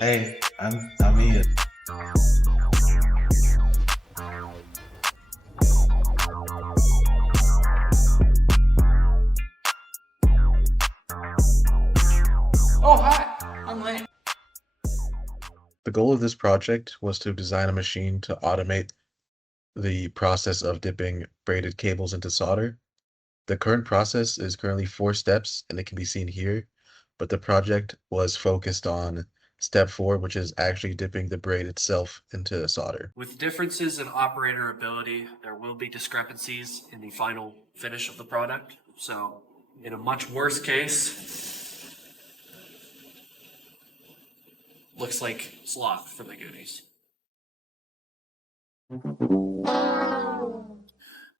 Hey, I'm Ian. Oh, hi. I'm Lane. The goal of this project was to design a machine to automate the process of dipping braided cables into solder. The current process is currently 4 steps, and it can be seen here, but the project was focused on step 4, which is actually dipping the braid itself into solder. With differences in operator ability, there will be discrepancies in the final finish of the product. So, in a much worse case, looks like sloth for the goonies.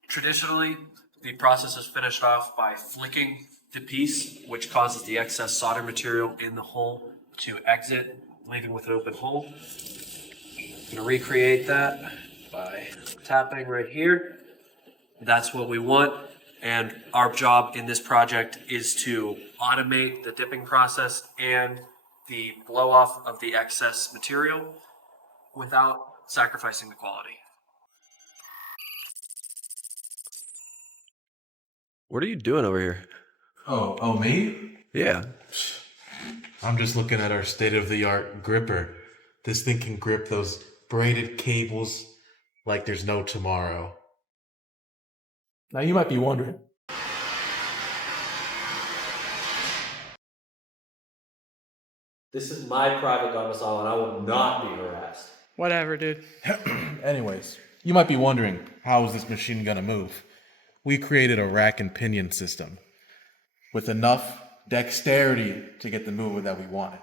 Traditionally, the process is finished off by flicking the piece, which causes the excess solder material in the hole to exit, leaving with an open hole. I'm gonna recreate that by tapping right here. That's what we want. And our job in this project is to automate the dipping process and the blow off of the excess material without sacrificing the quality. What are you doing over here? Oh, me? Yeah. I'm just looking at our state-of-the-art gripper. This thing can grip those braided cables like there's no tomorrow. Now you might be wondering, This is my private domicile and I will not be harassed. Whatever, dude. Anyways, you might be wondering, how is this machine gonna move? We created a rack and pinion system with enough dexterity to get the movement that we wanted.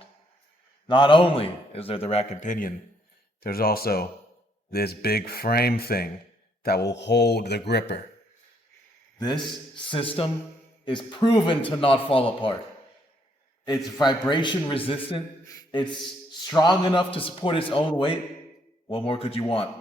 Not only is there the rack and pinion, there's also this big frame thing that will hold the gripper. This system is proven to not fall apart. It's vibration resistant. It's strong enough to support its own weight. What more could you want?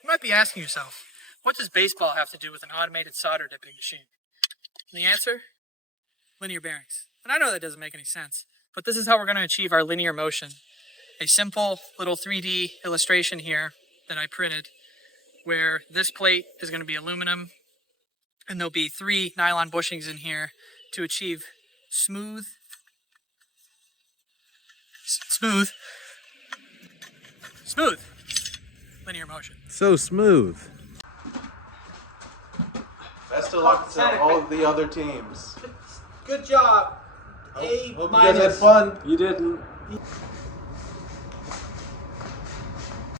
You might be asking yourself, what does baseball have to do with an automated solder dipping machine? And the answer? Linear bearings. And I know that doesn't make any sense, but this is how we're going to achieve our linear motion. A simple little 3D illustration here that I printed, where this plate is going to be aluminum, and there'll be 3 nylon bushings in here to achieve smooth linear motion. So smooth. Best of luck to all of the other teams. Good job. Hope you guys had fun. You didn't.